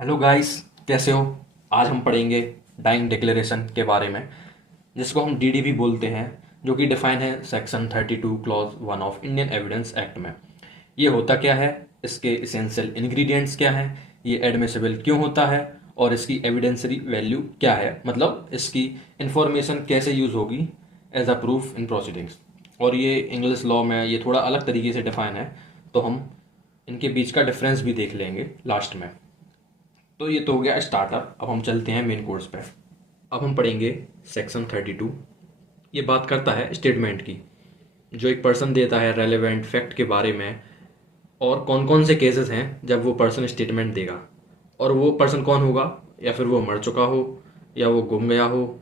Hello guys, कैसे हो। आज हम पढ़ेंगे डाइंग डिक्लेरेशन के बारे में, जिसको हम डीडीबी बोलते हैं, जो कि डिफाइन है section 32 clause 1 of Indian evidence act में। ये होता क्या है, इसके इसेंशियल इंग्रेडिएंट्स क्या हैं, ये एडमिसिबल क्यों होता है और इसकी एविडेंसरी वैल्यू क्या है, मतलब इसकी इंफॉर्मेशन कैसे यूज़ होगी as a proof in proceedings. और ये इंग्लिश लॉ में ये थोड़ा अलग तरीके से डिफाइन है, तो हम इनके बीच का डिफरेंस भी देख लेंगे लास्ट में। तो ये तो हो गया स्टार्टअप। अब हम चलते हैं मेन कोर्स पे। अब हम पढ़ेंगे सेक्शन 32। ये बात करता है स्टेटमेंट की, जो एक पर्सन देता है रेलेवेंट फैक्ट के बारे में, और कौन कौन से केसेस हैं जब वो पर्सन स्टेटमेंट देगा, और वो पर्सन कौन होगा, या फिर वो मर चुका हो, या वो गुम गया हो,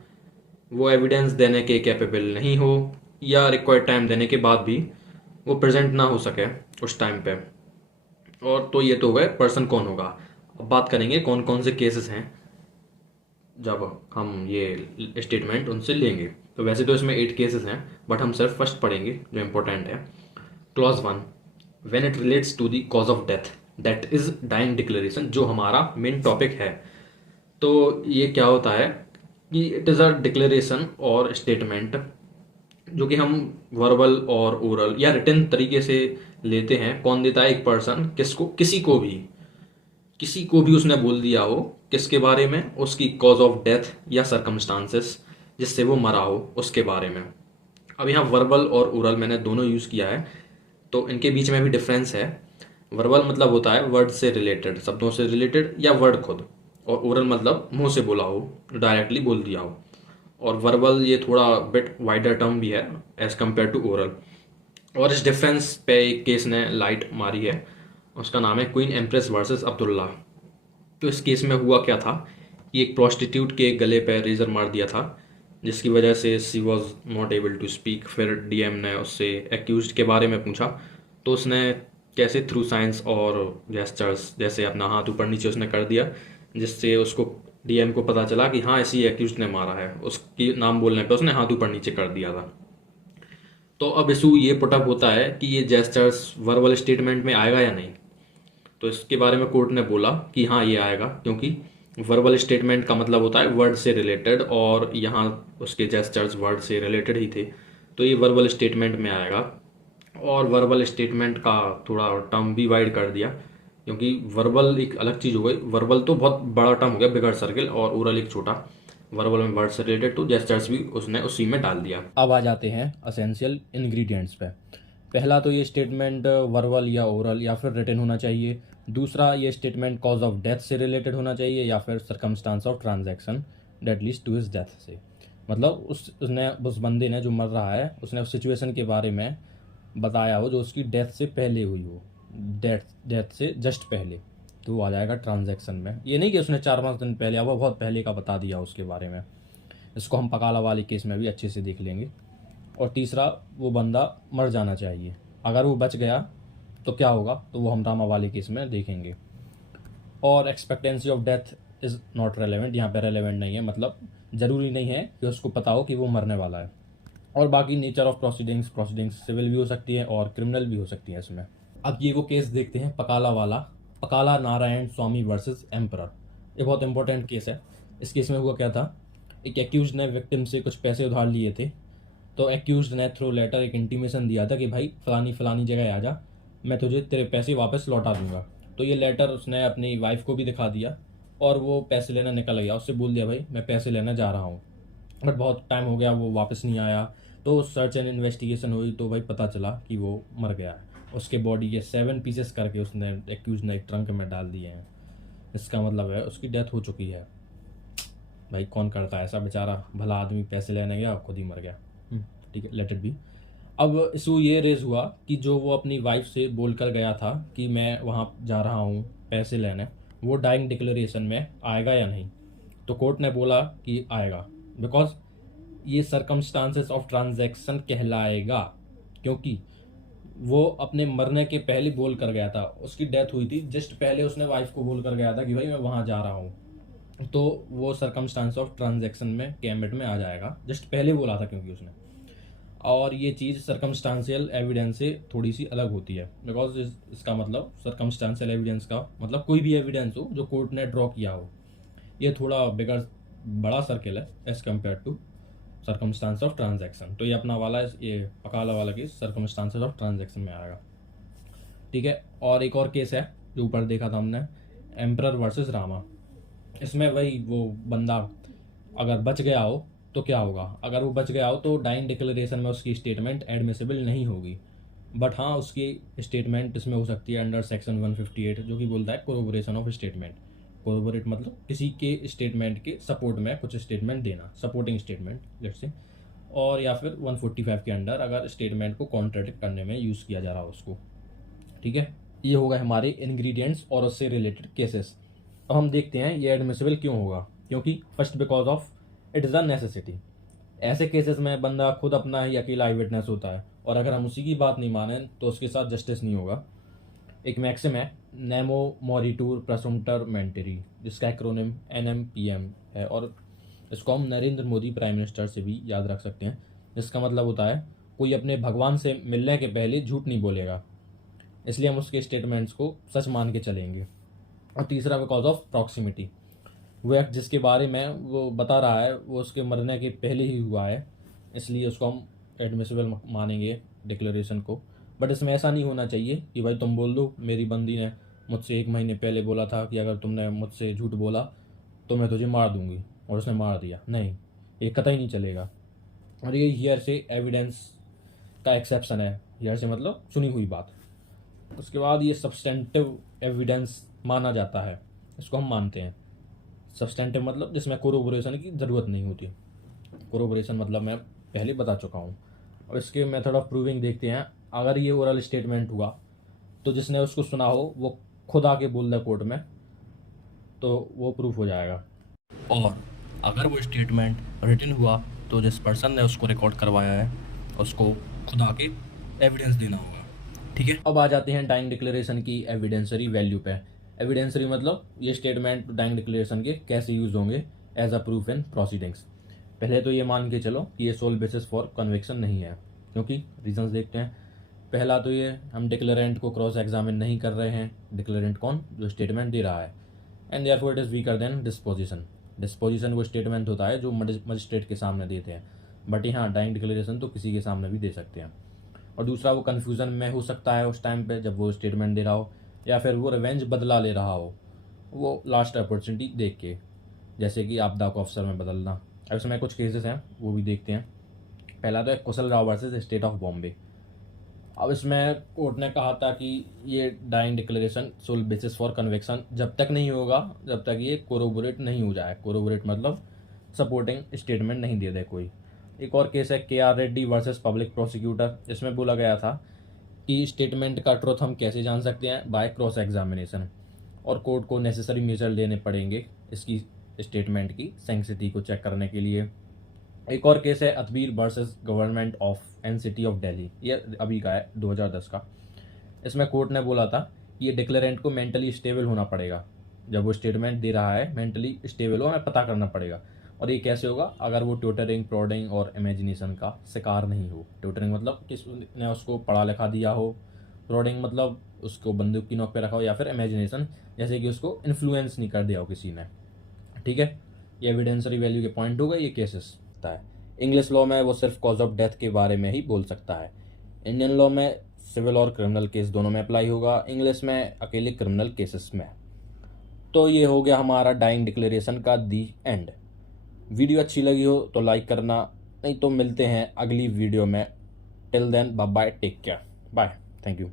वो एविडेंस देने के कैपेबल नहीं हो, या रिक्वायर्ड टाइम देने के बाद भी वो प्रेजेंट ना हो सके उस टाइम पे। और तो ये तो हो गए पर्सन कौन होगा। अब बात करेंगे कौन कौन से केसेस हैं जब हम ये स्टेटमेंट उनसे लेंगे। तो वैसे तो इसमें 8 केसेस हैं, बट हम सिर्फ फर्स्ट पढ़ेंगे जो इम्पोर्टेंट है। Clause 1, when it relates to the cause of death, that is dying declaration, जो हमारा मेन टॉपिक है। तो ये क्या होता है कि इट इज़ अ डिक्लेरेशन और स्टेटमेंट जो कि हम वर्बल और ओरल या रिटन तरीके से लेते हैं। कौन देता है, एक पर्सन, किसको, किसी को भी उसने बोल दिया हो, किसके बारे में, उसकी कॉज ऑफ डेथ या सरकमस्टांसेस जिससे वो मरा हो उसके बारे में। अब यहाँ वर्बल और ओरल मैंने दोनों यूज़ किया है, तो इनके बीच में भी डिफरेंस है। वर्बल मतलब होता है वर्ड से रिलेटेड, शब्दों से रिलेटेड या वर्ड खुद, और ओरल मतलब मुंह से बोला हो, डायरेक्टली बोल दिया हो। और वर्बल ये थोड़ा बिट वाइडर टर्म भी है एज कम्पेयर टू ओरल। और इस डिफरेंस पे एक केस ने लाइट मारी है, उसका नाम है क्वीन एम्प्रेस वर्सेस अब्दुल्ला। तो इस केस में हुआ क्या था कि एक प्रोस्टिट्यूट के गले पर रेजर मार दिया था, जिसकी वजह से she was not able to speak. फिर डीएम ने उससे एक्यूज के बारे में पूछा, तो उसने कैसे थ्रू साइंस और जेस्चर्स, जैसे अपना हाथ ऊपर नीचे उसने कर दिया, जिससे उसको डीएम को पता चला कि हाँ इसी एक्यूज ने मारा है। उसकी नाम बोलने पे उसने हाथ ऊपर नीचे कर दिया था। तो अब इशू ये पुटअप होता है कि ये जेस्चर्स वर्बल स्टेटमेंट में आएगा या नहीं। तो इसके बारे में कोर्ट ने बोला कि हाँ ये आएगा, क्योंकि वर्बल स्टेटमेंट का मतलब होता है वर्ड से रिलेटेड, और यहाँ उसके जेस्चर्स वर्ड से रिलेटेड ही थे, तो ये वर्बल स्टेटमेंट में आएगा। और वर्बल स्टेटमेंट का थोड़ा टर्म भी वाइड कर दिया, क्योंकि वर्बल एक अलग चीज़ हो गई। वर्बल तो बहुत बड़ा टर्म हो गया, बिगर सर्किल, और ओरल एक छोटा। वर्बल में वर्ड से रिलेटेड, तो जेस्चर्स भी उसने उसी में डाल दिया। अब आ जाते हैं असेंशियल इंग्रेडिएंट्स पे। पहला तो ये स्टेटमेंट वर्बल या ओरल या फिर रिटन होना चाहिए। दूसरा, ये स्टेटमेंट कॉज ऑफ डेथ से रिलेटेड होना चाहिए, या फिर circumstance of transaction that leads to his death से, मतलब उसने, उस बंदे ने जो मर रहा है, उसने उस सिचुएशन के बारे में बताया हो जो उसकी डेथ से पहले हुई हो, डेथ से जस्ट पहले, तो वो आ जाएगा ट्रांजैक्शन में। ये नहीं कि उसने 4-5 दिन पहले या वो बहुत पहले का बता दिया उसके बारे में। इसको हम पकाला वाले केस में भी अच्छे से देख लेंगे। और तीसरा, वो बंदा मर जाना चाहिए। अगर वो बच गया तो क्या होगा, तो वो हम रामा वाले केस में देखेंगे। और expectancy of death is not relevant, यहाँ पे रेलेवेंट नहीं है, मतलब ज़रूरी नहीं है कि उसको पता हो कि वो मरने वाला है। और बाकी नेचर ऑफ प्रोसीडिंग्स सिविल भी हो सकती है और क्रिमिनल भी हो सकती है इसमें। अब ये वो केस देखते हैं पकाला वाला, पकाला नारायण स्वामी वर्सेस एम्परर। ये बहुत इंपॉर्टेंट केस है। इस केस में हुआ क्या था, एक एक्यूज ने विक्टिम से कुछ पैसे उधार लिए थे। तो एक्यूज ने थ्रू लेटर एक इंटीमेशन दिया था कि भाई फलानी फलानी जगह आ जा, मैं तुझे तेरे पैसे वापस लौटा दूंगा। तो ये लेटर उसने अपनी वाइफ को भी दिखा दिया, और वो पैसे लेना निकल गया। उससे बोल दिया भाई मैं पैसे लेना जा रहा हूँ, बट बहुत टाइम हो गया वो वापस नहीं आया। तो सर्च एंड इन्वेस्टिगेशन हुई, तो भाई पता चला कि वो मर गया है। उसके बॉडी के 7 पीसेस करके उसने एक्यूज ने एक ट्रंक में डाल दिए हैं। इसका मतलब है उसकी डेथ हो चुकी है। भाई कौन करता है ऐसा, बेचारा भला आदमी पैसे लेने गया खुद ही मर गया। ठीक है, लेट इट बी। अब इशू ये रेज हुआ कि जो वो अपनी वाइफ से बोल कर गया था कि मैं वहाँ जा रहा हूँ पैसे लेने, वो डाइंग डिक्लेरेशन में आएगा या नहीं। तो कोर्ट ने बोला कि आएगा, बिकॉज ये सरकमस्टांसेस ऑफ ट्रांजैक्शन कहलाएगा, क्योंकि वो अपने मरने के पहले बोल कर गया था। उसकी डेथ हुई थी, जस्ट पहले उसने वाइफ को बोल कर गया था कि भाई मैं वहाँ जा रहा हूँ, तो वो सरकमस्टांस ऑफ ट्रांजैक्शन में गैम्बिट में आ जाएगा। जस्ट पहले बोला था क्योंकि उसने। और ये चीज़ सर्कमस्टांशियल एविडेंस से थोड़ी सी अलग होती है, बिकॉज इसका मतलब सर्कमस्टांशियल एविडेंस का मतलब कोई भी एविडेंस हो जो कोर्ट ने ड्रॉ किया हो, ये थोड़ा बिगर बड़ा सर्किल है as compare to circumstance of transaction. तो ये अपना वाला ये अकाला वाला केस सर्कमस्टांसेस ऑफ ट्रांजैक्शन में आएगा। ठीक है, और एक और केस है जो ऊपर देखा था हमने, एम्परर वर्सेस रामा। इसमें वही वो बंदा अगर बच गया हो तो क्या होगा, अगर वो बच गया हो तो डाइंग डिक्लेरेशन में उसकी स्टेटमेंट एडमिसिबल नहीं होगी, बट हाँ उसकी स्टेटमेंट इसमें हो सकती है अंडर सेक्शन 158 जो कि बोलता है कोरोबोरेशन ऑफ स्टेटमेंट। कोरोबोरेट मतलब किसी के स्टेटमेंट के सपोर्ट में कुछ स्टेटमेंट देना, सपोर्टिंग स्टेटमेंट लेट्स से, और या फिर 145 के अंडर अगर स्टेटमेंट को कॉन्ट्रडिक्ट करने में यूज़ किया जा रहा हो उसको। ठीक है, ये होगा हमारे इंग्रेडिएंट्स और उससे रिलेटेड केसेस। अब हम देखते हैं ये एडमिसिबल क्यों होगा, क्योंकि first because of it is a necessity. ऐसे केसेस में बंदा खुद अपना ही अकेला आई विटनेस होता है और अगर हम उसी की बात नहीं माने तो उसके साथ जस्टिस नहीं होगा। एक मैक्सिम है नेमो मॉरिटूर प्रसुम्प्टर मेंटरी, जिसका एक्रोनिम NMPM है, और इसको हम नरेंद्र मोदी प्राइम मिनिस्टर से भी याद रख सकते हैं, जिसका मतलब होता है कोई अपने भगवान से मिलने के पहले झूठ नहीं बोलेगा, इसलिए हम उसके स्टेटमेंट्स को सच मान के चलेंगे। और तीसरा बिकॉज ऑफ प्रॉक्सिमिटी, वो एक्ट जिसके बारे में वो बता रहा है वो उसके मरने के पहले ही हुआ है, इसलिए उसको हम एडमिसिबल मानेंगे डिक्लेरेशन को। बट इसमें ऐसा नहीं होना चाहिए कि भाई तुम बोल दो मेरी बंदी ने मुझसे 1 महीने पहले बोला था कि अगर तुमने मुझसे झूठ बोला तो मैं तुझे मार दूंगी, और उसने मार दिया, नहीं, ये कतई नहीं चलेगा। और ये हियर से एविडेंस का एक्सेप्शन है, हियर से मतलब सुनी हुई बात। उसके बाद ये सब्सटेंटिव एविडेंस माना जाता है, इसको हम मानते हैं। सब्सटेंटिव मतलब जिसमें कोरोबोरेशन की ज़रूरत नहीं होती। कोरोबोरेशन मतलब मैं पहले बता चुका हूँ। और इसके मेथड ऑफ प्रूविंग देखते हैं। अगर ये ओरल स्टेटमेंट हुआ तो जिसने उसको सुना हो वो खुद आके बोल दे कोर्ट में, तो वो प्रूफ हो जाएगा। और अगर वो स्टेटमेंट रिटन हुआ तो जिस पर्सन ने उसको रिकॉर्ड करवाया है उसको खुद आके एविडेंस देना होगा। ठीक है, अब आ जाते हैं डाइंग डिक्लेरेशन की एविडेंसरी वैल्यू पे। एविडेंसरी मतलब ये स्टेटमेंट डाइंग डिक्लेरेशन के कैसे यूज़ होंगे as a proof in proceedings. पहले तो ये मान के चलो कि ये सोल बेसिस फॉर कन्विक्शन नहीं है, क्योंकि रीजंस देखते हैं। पहला तो ये हम डिक्लेरेंट को क्रॉस एग्जामिन नहीं कर रहे हैं। डिक्लेरेंट कौन, जो स्टेटमेंट दे रहा है, and therefore it is weaker then disposition. Disposition वो स्टेटमेंट होता है जो मजिस्ट्रेट के सामने देते हैं, बट यहाँ डाइंग डिक्लेरेशन तो किसी के सामने भी दे सकते हैं। और दूसरा वो कन्फ्यूज़न में हो सकता है उस टाइम पे जब वो स्टेटमेंट दे रहा हो, या फिर वो रिवेंज बदला ले रहा हो, वो लास्ट अपॉर्चुनिटी देख के, जैसे कि आपदा को अफसर में बदलना। अब इसमें कुछ केसेस हैं वो भी देखते हैं। पहला तो है Kushal Rao versus state of Bombay. अब इसमें कोर्ट ने कहा था कि ये dying declaration sole basis for conviction जब तक नहीं होगा जब तक ये कोरोबोरेट नहीं हो जाए। कोरोबोरेट मतलब सपोर्टिंग स्टेटमेंट नहीं दे दे कोई। एक और केस है KR Reddy versus public prosecutor. इसमें बोला गया था कि स्टेटमेंट का ट्रुथ हम कैसे जान सकते हैं, बाय क्रॉस एग्जामिनेशन, और कोर्ट को नेसेसरी मेजर लेने पड़ेंगे इसकी स्टेटमेंट की सेंसिटी को चेक करने के लिए। एक और केस है Atbir versus government of and city of Delhi, ये अभी का है 2010 का। इसमें कोर्ट ने बोला था कि ये डिक्लेरेंट को मेंटली स्टेबल होना पड़ेगा, जब वो स्टेटमेंट दे रहा है मेंटली स्टेबल हो, हमें पता करना पड़ेगा। और ये कैसे होगा, अगर वो ट्यूटरिंग, प्रोडिंग और इमेजिनेशन का शिकार नहीं हो। ट्यूटरिंग मतलब किसने उसको पढ़ा लिखा दिया हो, प्रोडिंग मतलब उसको बंदूक की नोक पे रखा हो, या फिर इमेजिनेशन जैसे कि उसको इन्फ्लुएंस नहीं कर दिया हो किसी ने। ठीक है, ये एविडेंसरी वैल्यू के पॉइंट हो गए ये केसेस होता है। इंग्लिश लॉ में वो सिर्फ कॉज ऑफ डेथ के बारे में ही बोल सकता है। इंडियन लॉ में सिविल और क्रिमिनल केस दोनों में अप्लाई होगा, इंग्लिश में अकेले क्रिमिनल केसेस में। तो ये हो गया हमारा डाइंग डिक्लेरेशन का दी एंड। वीडियो अच्छी लगी हो तो लाइक करना, नहीं तो मिलते हैं अगली वीडियो में। Till then bye bye, take care, bye, thank you.